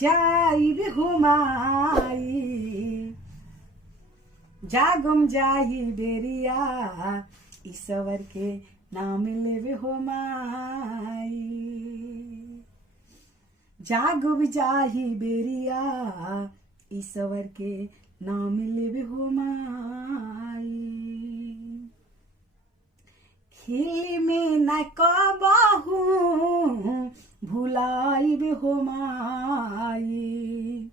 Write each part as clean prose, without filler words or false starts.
जाइब हो माई जागम जाही बेरिया ईश्वर के नाम लेवे हो माई जागब जाही बेरिया ईश्वर के नाम लेवे हो माई खिल में न कबहू भुलाइब हो माई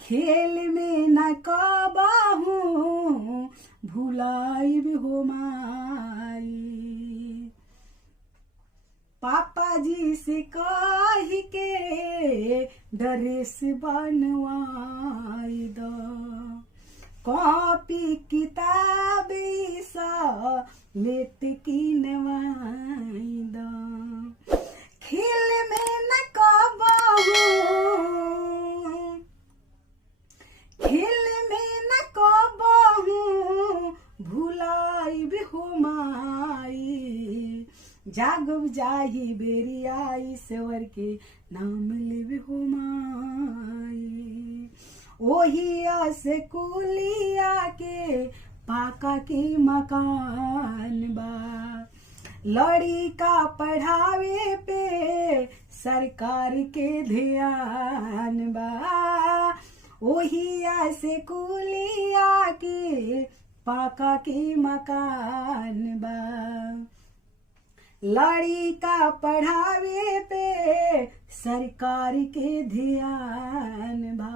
खेल में न कबहू भुलाइब हो माई पापा जी से कह के ड्रेस बनवाई दो कॉपी किताब लेत किनवाई दो खेल में न कबहू खेल में न कबहू भुलाइब हो माई जागब जाही बेरिया ईश्वर के नाम लेवे हो माई ओही से कुलिया के पाका के मकान बा लड़ी का पढ़ावे पे सरकार के ध्यान बा ओही से कुलिया के पाका के मकान बा लड़ी का पढ़ावे पे सरकार के ध्यान बा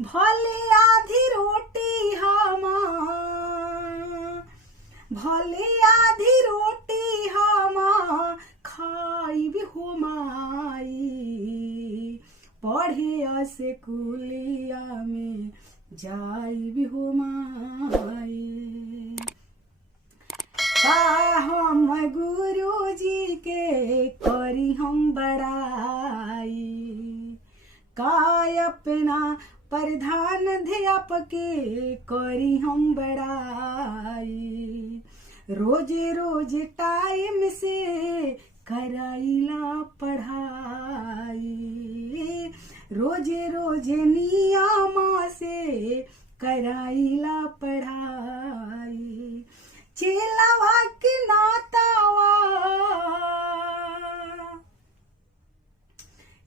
भले आधी रोटी भले आधी रोटी खाइब हो माई पढ़े से कुलिया में जाइब हो माई का हम गुरु जी के करी हम बड़ाई का अपना प्रधानाध्यापक के करी हम बड़ाई रोज रोज टाइम से कराइला पढ़ाई रोज रोज नियम से कराइला पढ़ाई चेलावा के नातावा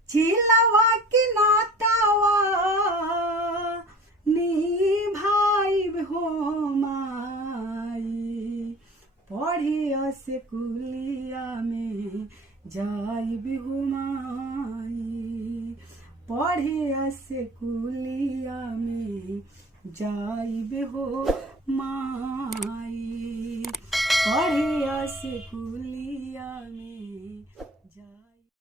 चेलावा के नातावा निभाइब हो माई पढ़े से कुलिया में जाइब हो माई पढ़े से कुलिया में जाइब हो माई पढ़े से कुलिया में